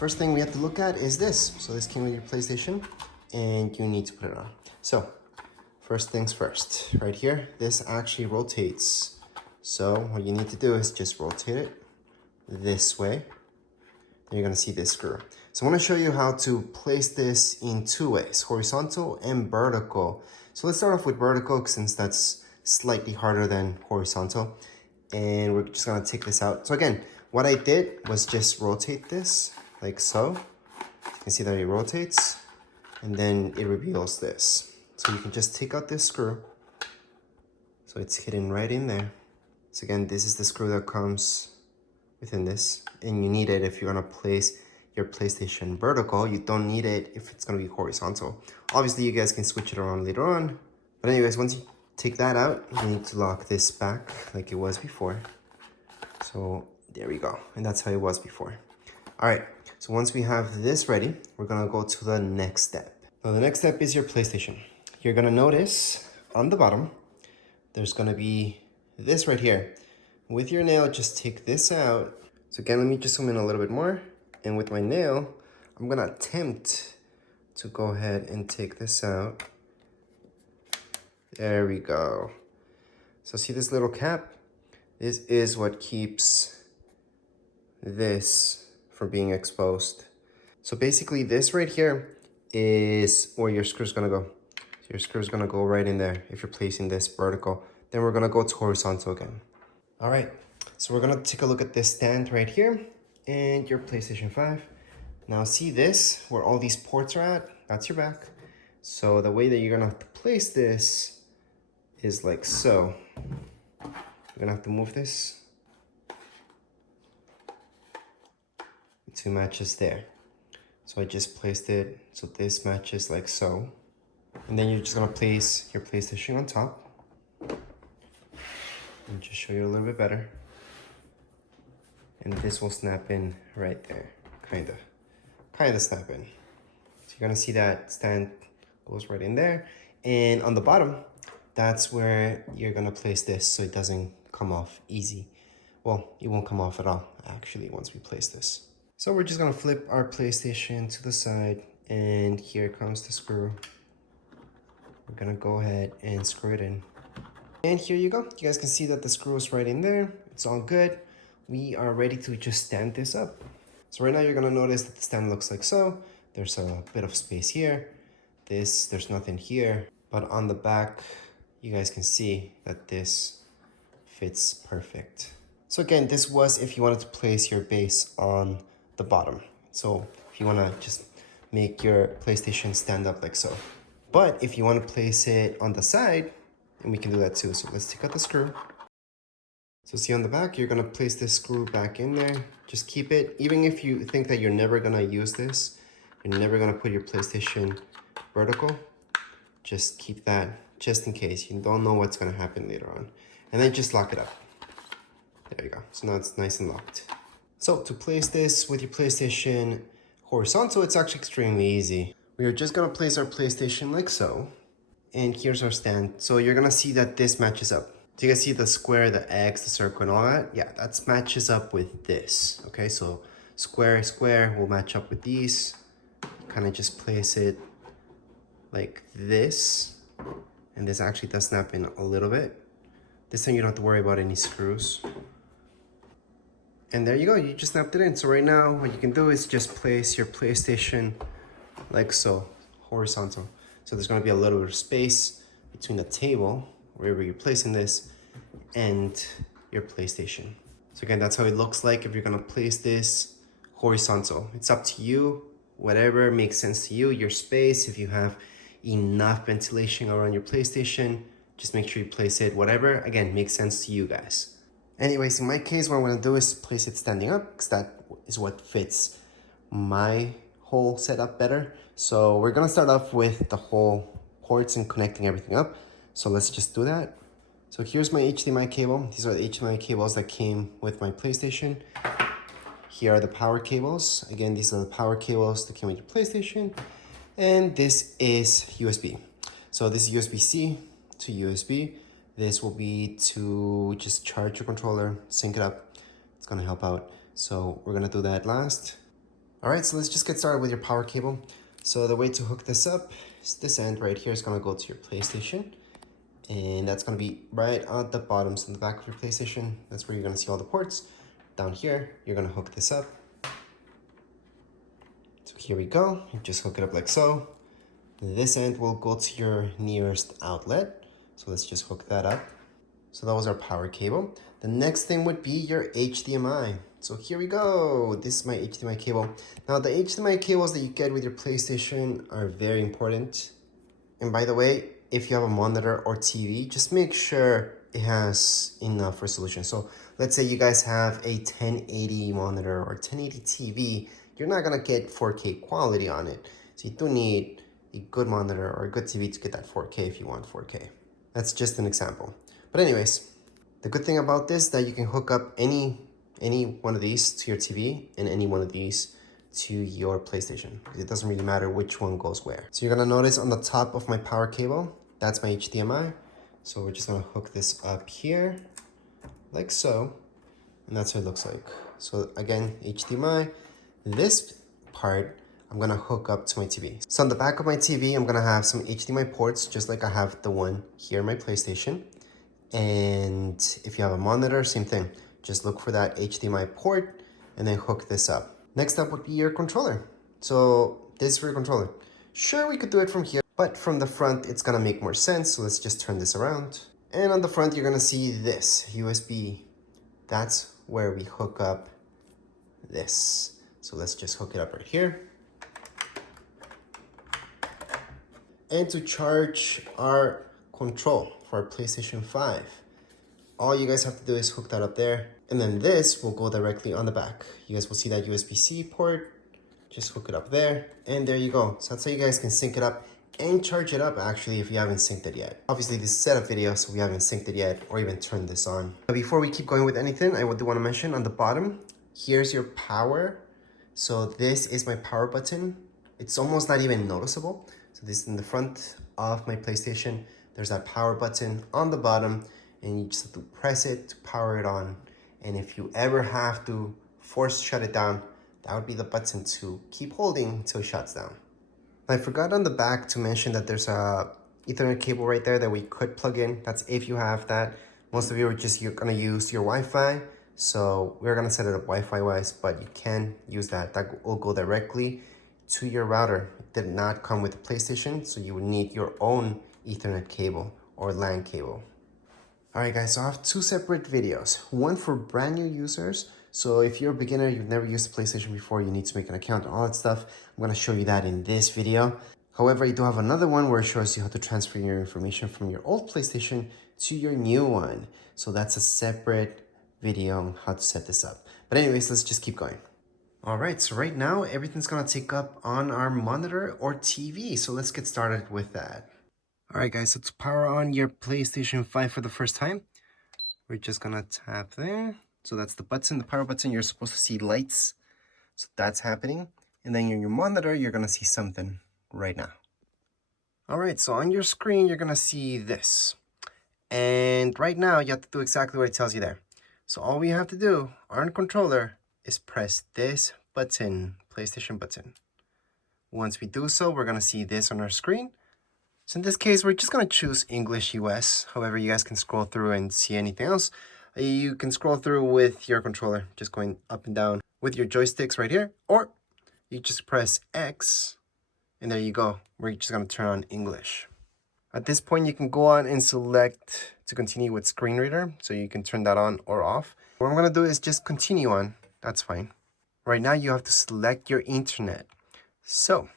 first thing we have to look at is this. So this came with your PlayStation and you need to put it on. So first things first, right here, this actually rotates. So what you need to do is just rotate it this way. Then you're gonna see this screw. So I wanna show you how to place this in two ways, horizontal and vertical. So let's start off with vertical since that's slightly harder than horizontal. And we're just gonna take this out. So again, what I did was just rotate this like so. You can see that it rotates and then it reveals this. So you can just take out this screw. So it's hidden right in there. So again, this is the screw that comes within this, and you need it if you're gonna place your PlayStation vertical. You don't need it if it's gonna be horizontal. Obviously, you guys can switch it around later on. But anyways, once you take that out, you need to lock this back like it was before. So there we go, and that's how it was before. All right, so once we have this ready, we're gonna go to the next step. Now the next step is your PlayStation. You're gonna notice on the bottom, there's gonna be this right here. With your nail, just take this out. So again, let me just zoom in a little bit more. And with my nail, I'm gonna attempt to go ahead and take this out. There we go. So see this little cap? This is what keeps this from being exposed. So basically this right here is where your screw's gonna go. So your screw's gonna go right in there if you're placing this vertical. Then we're gonna go to horizontal again. All right, so we're gonna take a look at this stand right here and your PlayStation 5. Now see this, where all these ports are at, that's your back. So the way that you're gonna have to place this is like so. You're gonna have to move this to matches there. So I just placed it so this matches like so. And then you're just gonna place your PlayStation on top. And just show you a little bit better. And this will snap in right there, kinda snap in. So you're gonna see that stand goes right in there. And on the bottom, that's where you're gonna place this so it doesn't come off easy. Well, it won't come off at all, actually, once we place this. So we're just gonna flip our PlayStation to the side, and here comes the screw. We're gonna go ahead and screw it in. And here you go. You guys can see that the screw is right in there. It's all good. We are ready to just stand this up. So right now you're gonna notice that the stand looks like so. There's a bit of space here. There's nothing here. But on the back, you guys can see that this fits perfect. So again, this was if you wanted to place your base on the bottom. So if you wanna just make your PlayStation stand up like so. But if you wanna place it on the side, and we can do that too. So let's take out the screw. So see on the back, you're gonna place this screw back in there. Just keep it, even if you think that you're never gonna use this, you're never gonna put your PlayStation vertical, just keep that just in case. You don't know what's gonna happen later on. And then just lock it up. There you go. So now it's nice and locked. So to place this with your PlayStation horizontal, it's actually extremely easy. We are just gonna place our PlayStation like so. And here's our stand. So you're gonna see that this matches up. Do you guys see the square, the X, the circle, and all that? Yeah, that matches up with this. Okay, so square, square will match up with these. Kind of just place it like this. And this actually does snap in a little bit. This time you don't have to worry about any screws. And there you go, you just snapped it in. So right now, what you can do is just place your PlayStation like so, horizontal. So there's gonna be a little bit of space between the table, wherever you're placing this, and your PlayStation. So again, that's how it looks like if you're gonna place this horizontal. It's up to you, whatever makes sense to you, your space, if you have enough ventilation around your PlayStation, just make sure you place it, whatever, again, makes sense to you guys. Anyways, in my case, what I'm gonna do is place it standing up, because that is what fits my whole setup better. So we're gonna start off with the whole ports and connecting everything up. So let's just do that. So here's my HDMI cable. These are the HDMI cables that came with my PlayStation. Here are the power cables. Again, these are the power cables that came with your PlayStation. And this is USB. So this is USB-C to USB. This will be to just charge your controller, sync it up. It's gonna help out. So we're gonna do that last. All right, so let's just get started with your power cable. So the way to hook this up is this end right here is gonna go to your PlayStation, and that's gonna be right at the bottom, so in the back of your PlayStation. That's where you're gonna see all the ports. Down here, you're gonna hook this up. So here we go, you just hook it up like so. This end will go to your nearest outlet. So let's just hook that up. So that was our power cable. The next thing would be your HDMI. So here we go. This is my HDMI cable. Now the HDMI cables that you get with your PlayStation are very important. And by the way, if you have a monitor or TV, just make sure it has enough resolution. So let's say you guys have a 1080 monitor or 1080 TV, you're not gonna get 4K quality on it. So you do need a good monitor or a good TV to get that 4K if you want 4K. That's just an example. But anyways, the good thing about this is that you can hook up any one of these to your TV and any one of these to your PlayStation. It doesn't really matter which one goes where. So you're gonna notice on the top of my power cable, that's my HDMI. So we're just gonna hook this up here, like so, and that's what it looks like. So again, HDMI, this part, I'm gonna hook up to my TV. So on the back of my TV, I'm gonna have some HDMI ports, just like I have the one here in my PlayStation. And if you have a monitor, same thing. Just look for that HDMI port and then hook this up. Next up would be your controller. So this is for your controller. Sure, we could do it from here, but from the front, it's gonna make more sense. So let's just turn this around. And on the front, you're gonna see this USB. That's where we hook up this. So let's just hook it up right here. And to charge our control for our PlayStation 5, all you guys have to do is hook that up there. And then this will go directly on the back. You guys will see that USB-C port. Just hook it up there. And there you go. So that's how you guys can sync it up and charge it up actually if you haven't synced it yet. Obviously this is a setup video, so we haven't synced it yet or even turned this on. But before we keep going with anything, I do want to mention on the bottom, here's your power. So this is my power button. It's almost not even noticeable. So this is in the front of my PlayStation. There's that power button on the bottom, and you just have to press it to power it on. And if you ever have to force shut it down, that would be the button to keep holding until it shuts down. I forgot on the back to mention that there's a Ethernet cable right there that we could plug in. That's if you have that. Most of you are just gonna use your Wi-Fi. So we're gonna set it up Wi-Fi wise, but you can use that. That will go directly to your router. It did not come with the PlayStation, so you would need your own Ethernet cable or LAN cable. All right guys, so I have two separate videos. One for brand new users. So if you're a beginner, you've never used the PlayStation before, you need to make an account and all that stuff. I'm gonna show you that in this video. However, I do have another one where it shows you how to transfer your information from your old PlayStation to your new one. So that's a separate video on how to set this up. But anyways, let's just keep going. All right, so right now, everything's gonna take up on our monitor or TV. So let's get started with that. All right, guys, so to power on your PlayStation 5 for the first time, we're just gonna tap there. So that's the button, the power button. You're supposed to see lights. So that's happening. And then in your monitor, you're gonna see something right now. All right, so on your screen, you're gonna see this. And right now, you have to do exactly what it tells you there. So all we have to do on our controller is press this button, PlayStation button. Once we do so, we're gonna see this on our screen. So in this case, we're just gonna choose English US. However, you guys can scroll through and see anything else. You can scroll through with your controller, just going up and down with your joysticks right here, or you just press X, and there you go. We're just gonna turn on English. At this point, you can go on and select to continue with screen reader, so you can turn that on or off. What I'm gonna do is just continue on, that's fine. Right now, you have to select your internet. So,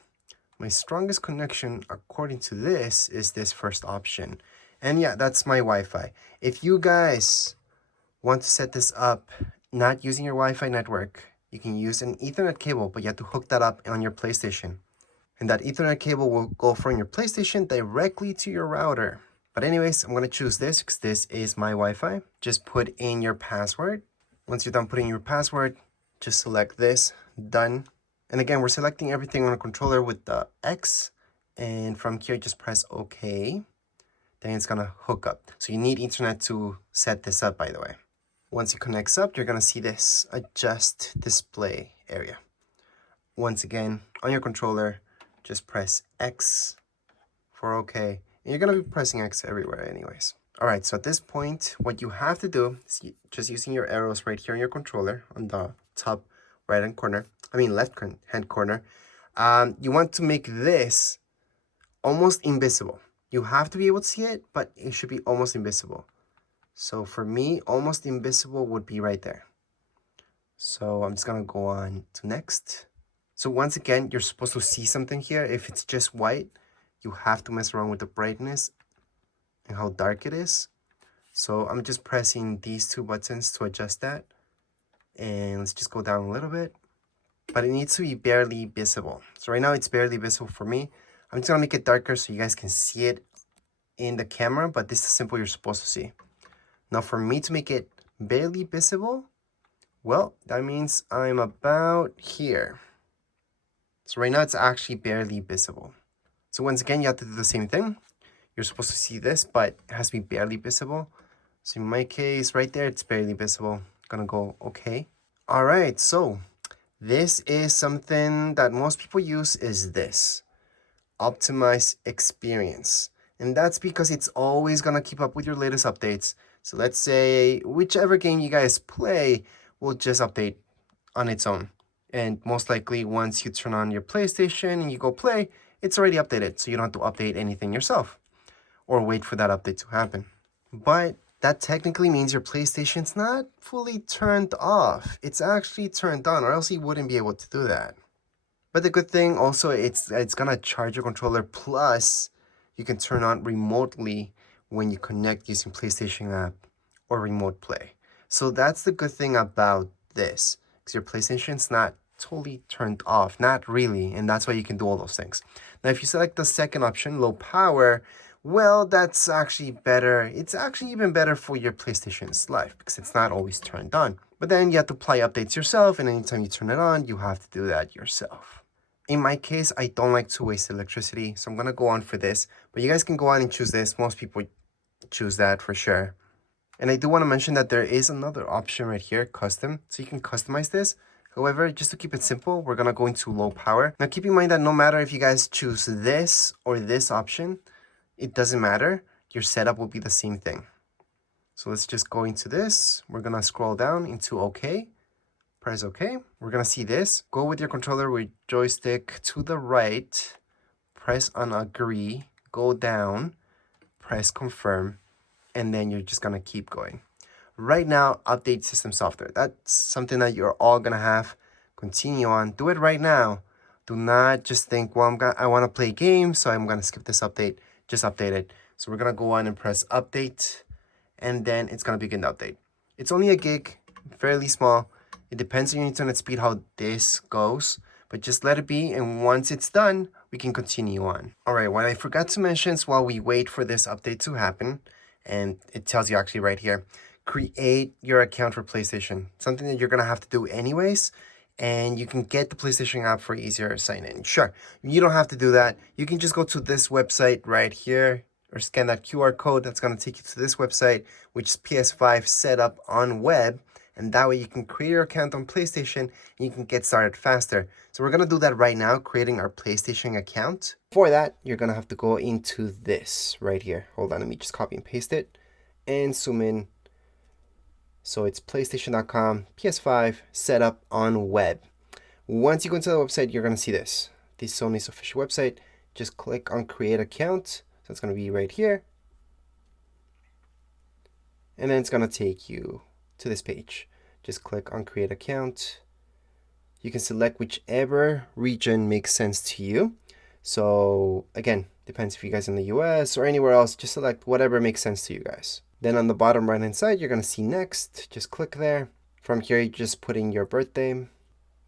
my strongest connection, according to this, is this first option. And yeah, that's my Wi-Fi. If you guys want to set this up not using your Wi-Fi network, you can use an Ethernet cable, but you have to hook that up on your PlayStation. And that Ethernet cable will go from your PlayStation directly to your router. But anyways, I'm going to choose this because this is my Wi-Fi. Just put in your password. Once you're done putting your password, just select this, done. And again, we're selecting everything on a controller with the X. And from here, just press OK. Then it's gonna hook up. So you need internet to set this up, by the way. Once it connects up, you're gonna see this adjust display area. once again, on your controller, just press X for OK. And you're going to be pressing X everywhere anyways. All right, so at this point, what you have to do is just using your arrows right here on your controller on the top right-hand corner, left-hand corner, you want to make this almost invisible. You have to be able to see it, but it should be almost invisible. So for me, almost invisible would be right there. So I'm just gonna go on to next. So once again, you're supposed to see something here. If it's just white, you have to mess around with the brightness and how dark it is. So I'm just pressing these two buttons to adjust that. And let's just go down a little bit. But it needs to be barely visible. So right now it's barely visible for me. I'm just gonna make it darker so you guys can see it in the camera, but this is simple you're supposed to see. Now for me to make it barely visible, well, that means I'm about here. So right now it's actually barely visible. So once again, you have to do the same thing. You're supposed to see this, but it has to be barely visible. So in my case, right there, it's barely visible. I'm gonna go okay. All right, so this is something that most people use is this, optimize experience. And that's because it's always gonna keep up with your latest updates. So let's say whichever game you guys play will just update on its own. And most likely once you turn on your PlayStation and you go play, it's already updated. So you don't have to update anything yourself or wait for that update to happen. But that technically means your PlayStation's not fully turned off. It's actually turned on, or else you wouldn't be able to do that. But the good thing also, it's gonna charge your controller, plus you can turn on remotely when you connect using PlayStation app or remote play. So that's the good thing about this, because your PlayStation's not totally turned off, not really, and that's why you can do all those things. Now, if you select the second option, low power, well, that's actually better. It's actually even better for your PlayStation's life because it's not always turned on. But then you have to apply updates yourself, and anytime you turn it on, you have to do that yourself. In my case, I don't like to waste electricity, so I'm gonna go on for this. But you guys can go on and choose this. Most people choose that for sure. And I do want to mention that there is another option right here, custom. So you can customize this. However, just to keep it simple, we're gonna go into low power. Now keep in mind that no matter if you guys choose this or this option, it doesn't matter. Your setup will be the same thing. So let's just go into this. We're gonna scroll down into OK. Press OK. We're gonna see this. Go with your controller with joystick to the right. Press on agree. Go down. Press confirm. And then you're just gonna keep going. Right now, update system software. That's something that you're all gonna have. Continue on. Do it right now. Do not just think, well, I wanna play games, so I'm gonna skip this update. Just update it. So we're gonna go on and press update, and then it's gonna begin the update. It's only a gig, fairly small. It depends on your internet speed how this goes, but just let it be, and once it's done, we can continue on. All right, what I forgot to mention is while we wait for this update to happen, and it tells you actually right here, create your account for PlayStation. Something that you're gonna have to do anyways, and you can get the PlayStation app for easier sign in. Sure, you don't have to do that. You can just go to this website right here, or scan that QR code. That's gonna take you to this website, which is PS5 setup on web. And that way you can create your account on PlayStation and you can get started faster. So we're gonna do that right now, creating our PlayStation account. For that, you're gonna have to go into this right here. Hold on, let me just copy and paste it and zoom in. So it's PlayStation.com, PS5, setup on web. Once you go into the website, you're gonna see this. This is Sony's official website. Just click on create account. So it's gonna be right here. And then it's gonna take you to this page. Just click on create account. You can select whichever region makes sense to you. So again, depends if you guys in the US or anywhere else, just select whatever makes sense to you guys. Then on the bottom right hand side, you're gonna see next, just click there. From here, you just put in your birthday.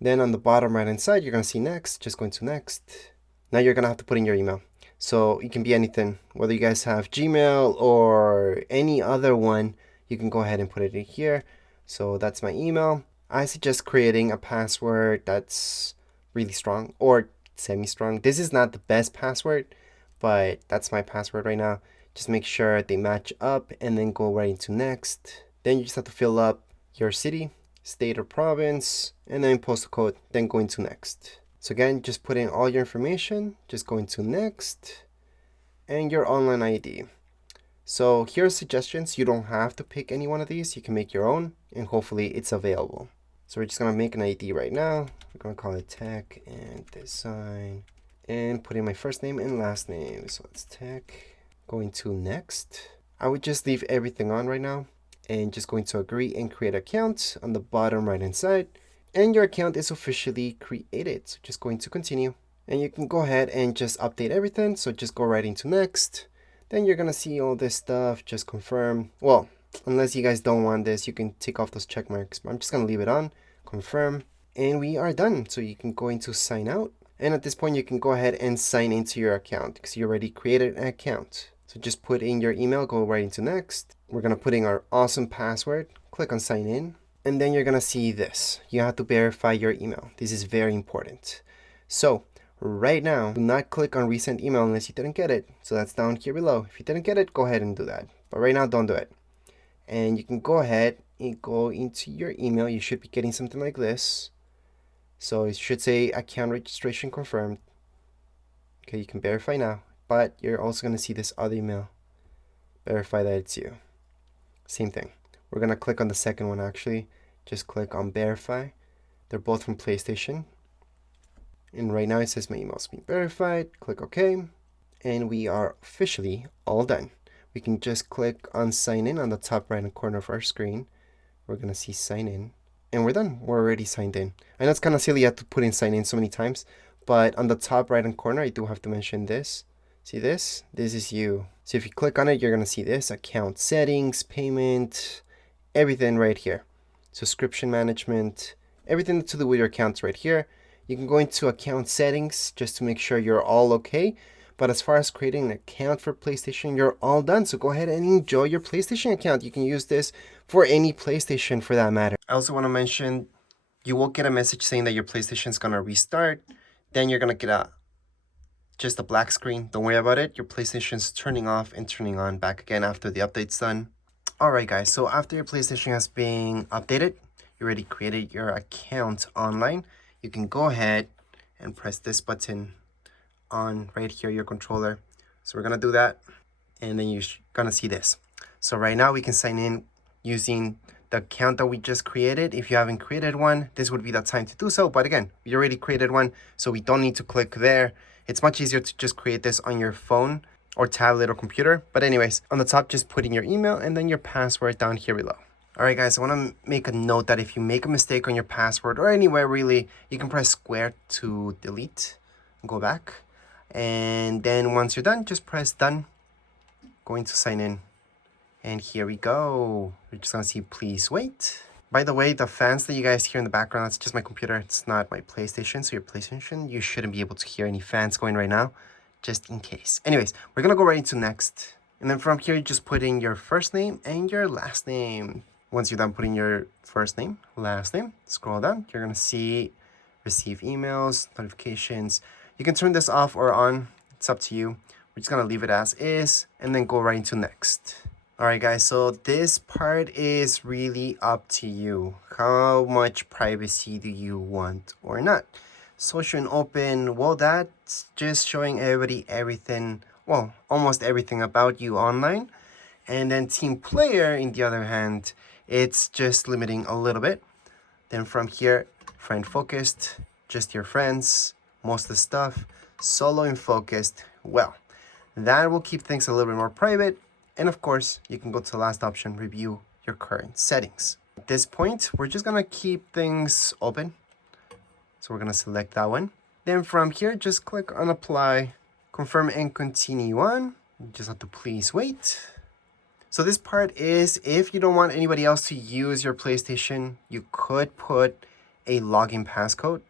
Then on the bottom right hand side, you're gonna see next, just go into next. Now you're gonna have to put in your email. So it can be anything, whether you guys have Gmail or any other one, you can go ahead and put it in here. So that's my email. I suggest creating a password that's really strong or semi-strong. This is not the best password, but that's my password right now. Just make sure they match up and then go right into next. Then you just have to fill up your city, state or province, and then postal code, then go into next. So again, just put in all your information, just go into next, and your online ID. So here are suggestions. You don't have to pick any one of these. You can make your own, and hopefully it's available. So we're just gonna make an ID right now. We're gonna call it tech and design, and put in my first name and last name. So it's tech. Going to next. I would just leave everything on right now, and just going to agree and create account on the bottom right hand side. And your account is officially created. So just going to continue. And you can go ahead and just update everything. So just go right into next. Then you're gonna see all this stuff, just confirm. Well, unless you guys don't want this, you can take off those check marks, but I'm just gonna leave it on, confirm, and we are done. So you can go into sign out. And at this point, you can go ahead and sign into your account because you already created an account. So just put in your email, go right into next. We're gonna put in our awesome password, click on sign in, and then you're gonna see this. You have to verify your email. This is very important. So right now, do not click on resend email unless you didn't get it. So that's down here below. If you didn't get it, go ahead and do that. But right now, don't do it. And you can go ahead and go into your email. You should be getting something like this. So it should say account registration confirmed. Okay, you can verify now. But you're also going to see this other email. Verify that it's you. Same thing. We're going to click on the second one actually. Just click on verify. They're both from PlayStation. And right now it says my email's been verified. Click OK. And we are officially all done. We can just click on sign in on the top right hand corner of our screen. We're going to see sign in. And we're done. We're already signed in. I know it's kind of silly you have to put in sign in so many times. But on the top right hand corner, I do have to mention this. See this? This is you. So if you click on it, you're going to see this. Account settings, payment, everything right here. Subscription management, everything to do with your accounts right here. You can go into account settings just to make sure you're all okay. But as far as creating an account for PlayStation, you're all done. So go ahead and enjoy your PlayStation account. You can use this for any PlayStation for that matter. I also want to mention, you will get a message saying that your PlayStation is going to restart. Then you're going to get just a black screen. Don't worry about it. Your PlayStation's turning off and turning on back again after the update's done. Alright guys, so after your PlayStation has been updated, you already created your account online, you can go ahead and press this button on right here, your controller. So we're gonna do that, and then you're gonna see this. So right now we can sign in using the account that we just created. If you haven't created one, this would be the time to do so. But again, we already created one, so we don't need to click there. It's much easier to just create this on your phone or tablet or computer. But anyways, on the top, just put in your email and then your password down here below. Alright guys, I want to make a note that if you make a mistake on your password or anywhere really, you can press square to delete, go back. And then once you're done, just press done. Going to sign in. And here we go. We're just gonna see please wait. By the way, the fans that you guys hear in the background, that's just my computer. It's not my PlayStation. So your PlayStation, you shouldn't be able to hear any fans going right now, just in case. Anyways, we're gonna go right into next. And then from here, you just put in your first name and your last name. Once you're done putting your first name, last name, scroll down. You're gonna see receive emails, notifications. You can turn this off or on. It's up to you. We're just gonna leave it as is and then go right into next. Alright guys, so this part is really up to you. How much privacy do you want or not? Social and open, well, that's just showing everybody everything, well, almost everything about you online. And then team player, in the other hand, it's just limiting a little bit. Then from here, friend focused, just your friends, most of the stuff. Solo and focused, well, that will keep things a little bit more private. And of course, you can go to the last option, review your current settings. At this point, we're just gonna keep things open. So we're gonna select that one. Then from here, just click on apply, confirm and continue on. You just have to please wait. So this part is, if you don't want anybody else to use your PlayStation, you could put a login passcode.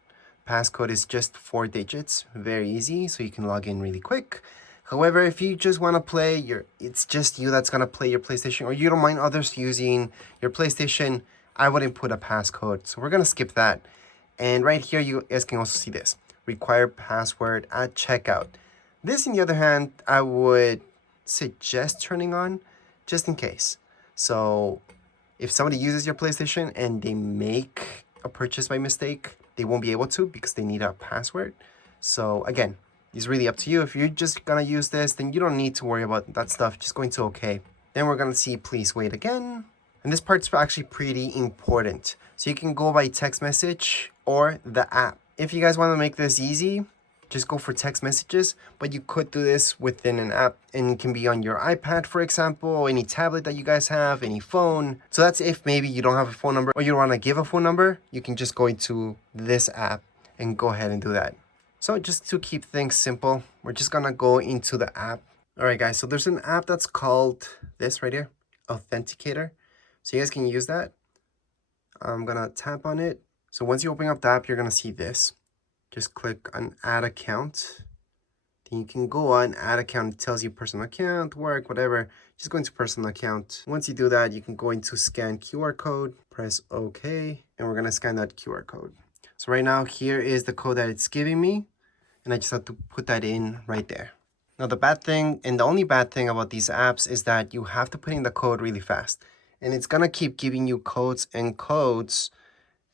Passcode is just 4 digits, very easy, so you can log in really quick. However, if you just want to play, it's just you that's going to play your PlayStation, or you don't mind others using your PlayStation, I wouldn't put a passcode. So we're going to skip that. And right here, you guys can also see this. Required password at checkout. This, on the other hand, I would suggest turning on just in case. So if somebody uses your PlayStation and they make a purchase by mistake, they won't be able to because they need a password. So again, it's really up to you. If you're just gonna use this, then you don't need to worry about that stuff. Just going to OK. Then we're gonna see please wait again. And this part's actually pretty important. So you can go by text message or the app. If you guys want to make this easy, just go for text messages, but you could do this within an app, and it can be on your iPad, for example, any tablet that you guys have, any phone. So that's if maybe you don't have a phone number or you don't want to give a phone number, you can just go into this app and go ahead and do that. So just to keep things simple, we're just gonna go into the app. All right, guys, so there's an app that's called this right here, Authenticator. So you guys can use that. I'm gonna tap on it. So once you open up the app, you're gonna see this. Just click on add account. Then you can go on add account. It tells you personal account, work, whatever. Just go into personal account. Once you do that, you can go into scan QR code, press OK, and we're gonna scan that QR code. So right now, here is the code that it's giving me, and I just have to put that in right there. Now the bad thing, and the only bad thing about these apps is that you have to put in the code really fast. And it's gonna keep giving you codes and codes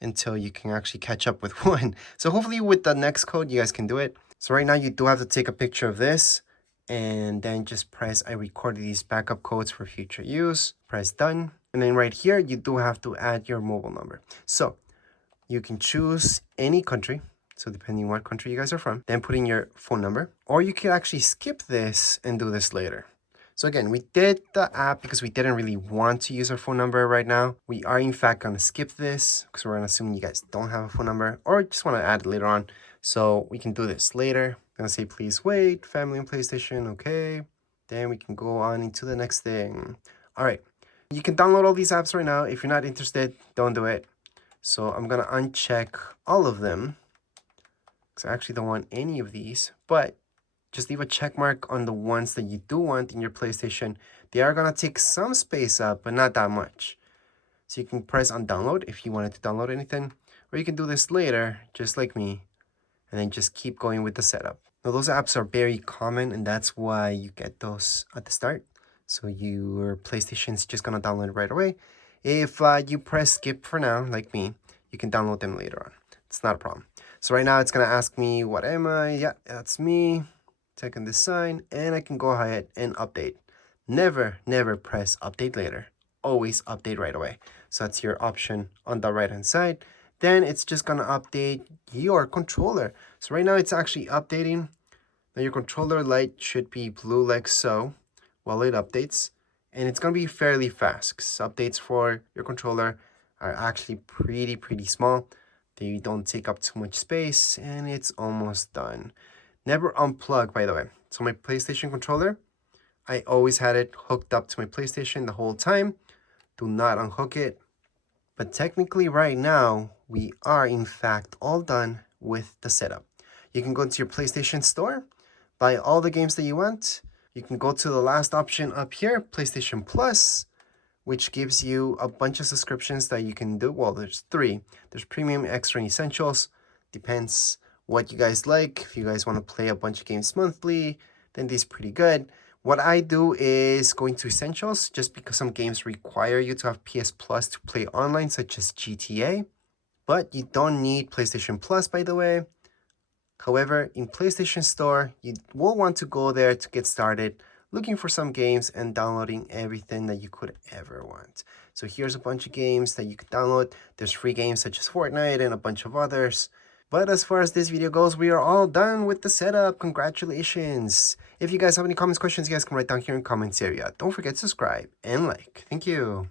until you can actually catch up with one. So hopefully with the next code, you guys can do it. So right now you do have to take a picture of this and then just press I recorded these backup codes for future use, press done. And then right here, you do have to add your mobile number. So you can choose any country. So depending on what country you guys are from, then put in your phone number, or you could actually skip this and do this later. So again, we did the app because we didn't really want to use our phone number right now. We are in fact going to skip this because we're going to assume you guys don't have a phone number or just want to add it later on. So we can do this later. I'm going to say, please wait, family and PlayStation. Okay. Then we can go on into the next thing. All right. You can download all these apps right now. If you're not interested, don't do it. So I'm going to uncheck all of them because I actually don't want any of these, but just leave a check mark on the ones that you do want in your PlayStation. They are going to take some space up, but not that much. So you can press on download if you wanted to download anything, or you can do this later, just like me, and then just keep going with the setup. Now, those apps are very common, and that's why you get those at the start. So your PlayStation's just going to download right away. If you press skip for now, like me, you can download them later on. It's not a problem. So right now it's going to ask me, what am I? Yeah, that's me. Click on this sign, and I can go ahead and update. Never press update later. Always update right away. So that's your option on the right hand side. Then it's just gonna update your controller. So right now it's actually updating. Now your controller light should be blue like so while it updates. And it's gonna be fairly fast because updates for your controller are actually pretty small. They don't take up too much space, and it's almost done. Never unplug, by the way. So my PlayStation controller, I always had it hooked up to my PlayStation the whole time. Do not unhook it. But technically right now, we are in fact all done with the setup. You can go into your PlayStation store, buy all the games that you want. You can go to the last option up here, PlayStation Plus, which gives you a bunch of subscriptions that you can do. Well, there's 3. There's Premium, Extra, and Essentials. Depends what you guys like. If you guys want to play a bunch of games monthly, then this is pretty good. What I do is go into Essentials just because some games require you to have PS Plus to play online, such as GTA. But you don't need PlayStation Plus, by the way. However, in PlayStation Store, you will want to go there to get started looking for some games and downloading everything that you could ever want. So here's a bunch of games that you can download. There's free games such as Fortnite and a bunch of others. But as far as this video goes, we are all done with the setup. Congratulations. If you guys have any comments, questions, you guys can write down here in the comments area. Don't forget to subscribe and like. Thank you.